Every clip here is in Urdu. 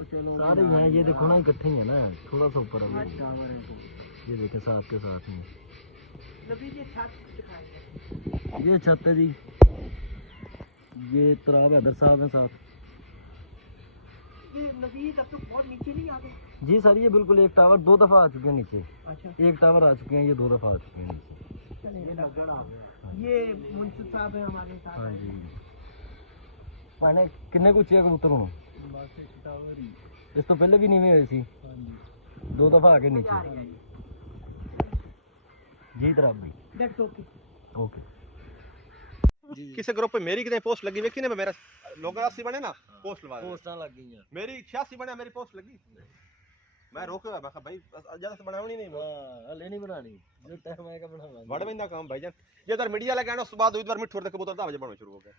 سارے ہیں یہ دیکھو نا اکٹھے ہی ہیں نا تھوڑا سا اوپر ہے یہ دیکھیں ساتھ کے ساتھ ہیں یہ چھت ہے جی یہ تراب حیدر صاحب ہیں ساتھ جی سر یہ بالکل ایک ٹاور 2 دفعہ آ چکے ہیں نیچے ایک ٹاور آ چکے ہیں یہ 2 دفعہ آ چکے ہیں نیچے یہ منصف صاحب ہیں ہمارے ساتھ ہاں جی پہلے کنے کو چیک کبوتر ہوں اس تو پہلے بھی نہیں ہوئی سی 2 دفعہ آ کے نیچے جی تراب بھائی اوکے کسی گروپ پہ میری کتنے پوسٹ لگی ویکھی نے میرا لوگ 80 بنے نا پوسٹ لگا پوسٹاں لگ گئی ہیں میری 86 بنے میری پوسٹ لگی میں روکا میں کہا بھائی زیادہ سے بناونی نہیں ہلے نہیں بنانی جو ٹائم آئے گا بناواں بڑا بندہ کام بھائی جان یہ ادھر میڈیا لے کے آنا اس کے بعد ادھر مٹھور تک کبوتر دا وجہ بننا شروع ہو گیا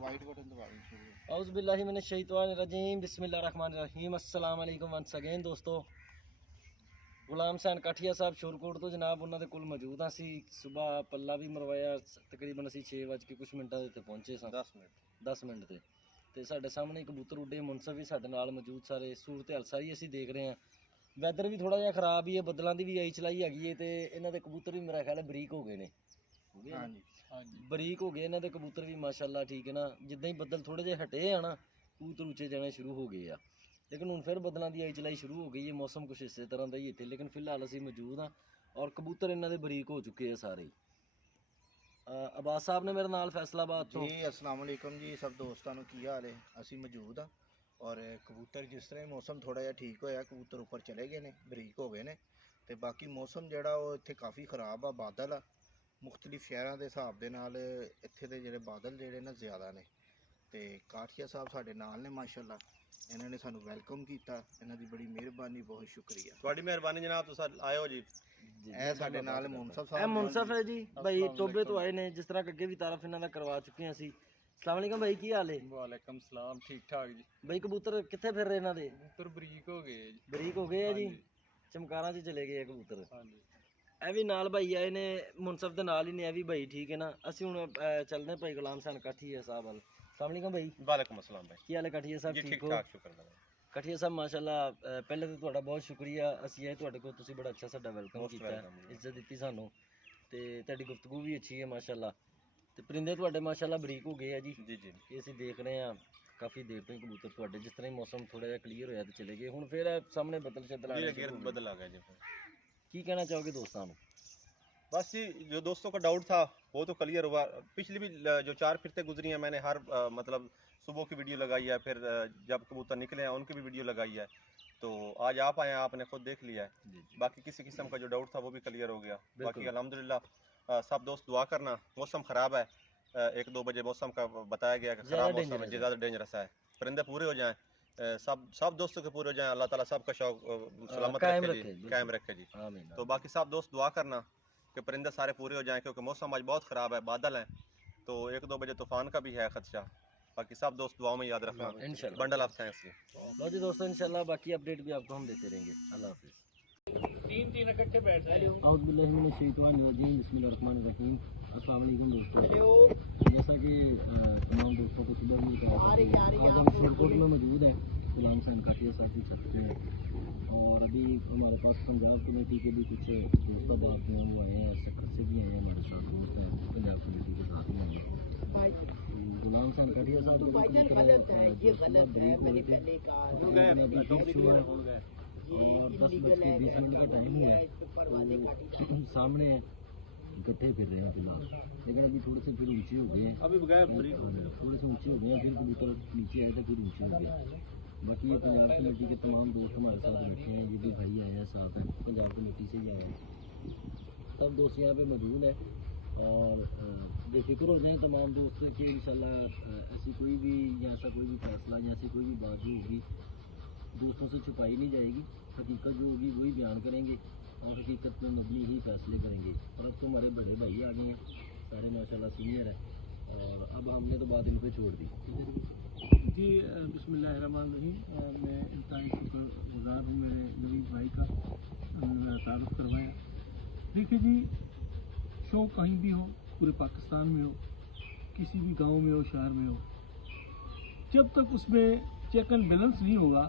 وائٹ بٹن دبانا شروع اعوذ باللہ من الشیطان الرجیم بسم اللہ الرحمن الرحیم السلام علیکم ونس اگین دوستو غلام حسین کاٹھیا صاحب شورکوٹ تو جناب انہوں دے کول موجود ہاں سی صبح پلہ بھی مروایا تقریباً اسی 6 بج کے کچھ منٹاں دے تے پہنچے ساں 10 منٹ تے ساڈے سامنے کبوتر اڈے منصف بھی ساڈے نال موجود سارے صورتحال ساری اسی دیکھ رہے ہیں ویدر بھی تھوڑا جہا خراب ہی ہے بدلاں دی بھی آئی چلائی ہیگی ہے تے انہاں دے کبوتر بھی میرا خیال ہے بریک ہو گئے نے بریک ہو گئے انہاں دے کبوتر بھی ماشاءاللہ ٹھیک ہے نا جداں ہی بدل تھوڑے جہے ہٹے ہیں نا کبوتر اونچے جانے شروع ہو گئے لیکن ہن پھر بدلاں دی آئی چلائی شروع ہو گئی ہے موسم کچھ اسی طرح دا ہی ہے لیکن فی الحال اسی موجود ہاں اور کبوتر انہاں دے بریک ہو چکے ہیں سارے عباس صاحب نے میرے نال فیصلہ آباد تو جی السلام علیکم جی سب دوستاں نو کی حال ہے اسی موجود ہاں اور کبوتر جس طرح موسم تھوڑا جہا ٹھیک ہویا کبوتر اوپر چلے گئے نے بریک ہو گئے نے تے باقی موسم جڑا وہ اتنے کافی خراب آ بادل آ مختلف شہراں دے حساب دے نال اتھے دے جڑے بادل جڑے نا زیادہ نے تے کاٹھیا صاحب ساڈے نال نے ماشاءاللہ انہوں نے سانو ویلکم کیتا انہاں دی بڑی مہربانی بہت شکریہ تھوڑی مہربانی جناب تساں آئے ہو جی اے ساڈے نال منصف اے صاحب منصف ہے جی بھائی ٹوبے تو آئے نے جس طرح اگے بھی تعارف انہاں دا کروا چکے ہیں اسی السلام علیکم بھائی کی حال ہے وعلیکم السلام ٹھیک ٹھاک جی بھائی کبوتر کتنے پھر رہے انہاں دے کبوتر بریک ہو گئے جی بریک ہو گئے ہیں جی چمکاراں چ چلے گئے کبوتر ہاں جی اے بھی نال بھائی آئے نے منصف دے نال ہی نے اے بھی بھائی ٹھیک ہے نا اسی ہن چلنے بھائی غلام حسین کاٹھیا صاحب وال السلام علیکم بھائی وعلیکم السلام بھائی کی حال ہے کاٹھیا صاحب جی ٹھیک ٹھیک ہو ٹھاک شکر اللہ کٹھیا صاحب ماشاءاللہ پہلے تو تہاڈا بہت شکریہ اسی آئے تہاڈے کول تسی بڑا اچھا ساڈا ویلکم موسٹ کیتا ہے ویلکم عزت دتی سانو تے تہاڈی گفتگو بھی اچھی ہے ماشاءاللہ تے پرندے تہاڈے ماشاءاللہ بریک ہو گئے ہیں جی جی جی یہ اسی دیکھ رہے ہیں کافی دیر تو کبوتر تہاڈے جس طرح موسم تھوڑا جہا کلیئر ہویا تے چلے گئے ہن پھر سامنے بدل شدل آ جی رہے گرد بدل آ گیا جی کی کہنا چاہو گے دوستاں نو بس جی جو دوستوں کا ڈاؤٹ تھا وہ تو کلیئر ہوا پچھلی بھی جو 4 پھرتے گزری ہیں میں نے ہر مطلب صبح کی ویڈیو لگائی ہے پھر جب کبوتر نکلے ہیں ان کی بھی ویڈیو لگائی ہے تو آج آپ آئے ہیں آپ نے خود دیکھ لیا ہے باقی کسی قسم کا جو ڈاؤٹ تھا وہ بھی کلیئر ہو گیا باقی الحمدللہ سب دوست دعا کرنا موسم خراب ہے 1-2 بجے موسم کا بتایا گیا کہ خراب موسم ہے زیادہ ڈینجرس ہے پرندے پورے ہو جائیں سب دوستوں کے پورے ہو جائیں اللہ تعالیٰ سب کا شوق سلامت رکھے جی قائم رکھے جی تو باقی سب دوست دعا کرنا کہ پرندے سارے پورے ہو جائیں کیونکہ موسم آج بہت خراب ہے بادل ہیں تو 1-2 بجے طوفان کا بھی ہے خدشہ باقی سب دوست دعاؤں میں یاد رکھنا بنڈل آف تھینکس جی لو جی دوستو انشاءاللہ باقی اپڈیٹ بھی آپ کو ہم دیتے رہیں گے اللہ حافظ 3 اکٹھے بیٹھ رہے اعوذ باللہ من الشیطان الرجیم بسم اللہ الرحمن الرحیم السلام علیکم دوستو جیسا کہ تمام دوستوں کو صبح میں شورکوٹ میں موجود ہے غلام حسین کاٹھیا صاحب کی چھت پہ اور ابھی ہمارے پاس پنجاب کمیٹی کے بھی کچھ دوست احباب جو ہیں وہ آئے ہیں سکر سے بھی آئے ہیں ہمارے ساتھ دوست ہیں پنجاب کمیٹی کے ساتھ میں ہیں غلام حسین کاٹھیا صاحب اور 10 بج کے 20 منٹ کا ٹائم ہوا ہے تو سامنے اکٹھے پھر رہے ہیں فی الحال لیکن ابھی تھوڑے سے پھر اونچے ہو گئے ابھی تھوڑے سے اونچے ہو گئے ہیں پھر کبوتر نیچے آئے تھے پھر اونچے ہو گئے باقی یہ پنجاب کمیٹی کے تمام دوست ہمارے ساتھ بیٹھے ہیں یہ بھی بھائی آئے ہیں ساتھ ہیں پنجاب کمیٹی سے ہی آئے ہیں سب دوست یہاں پہ موجود ہیں اور بے فکر ہو جائیں تمام دوست کہ انشاءاللہ ایسی کوئی بھی یا ایسا کوئی بھی فیصلہ یا ایسی کوئی بھی بات جو ہوگی دوستوں سے چھپائی نہیں جائے گی حقیقت جو ہوگی وہی بیان کریں گے اور حقیقت میں مبنی ہی فیصلے کریں گے اور اب تو ہمارے بڑے بھائی آ گئے ہیں سارے ماشاءاللہ سینئر ہیں اور اب ہم نے تو بات ان پہ چھوڑ دی جی بسم اللہ الرحمن الرحیم میں انتہائی شکر گزار ہوں میرے نوید بھائی کا تعارف کروایا دیکھیے جی شو کہیں بھی ہو پورے پاکستان میں ہو کسی بھی گاؤں میں ہو شہر میں ہو جب تک اس میں چیک اینڈ بیلنس نہیں ہوگا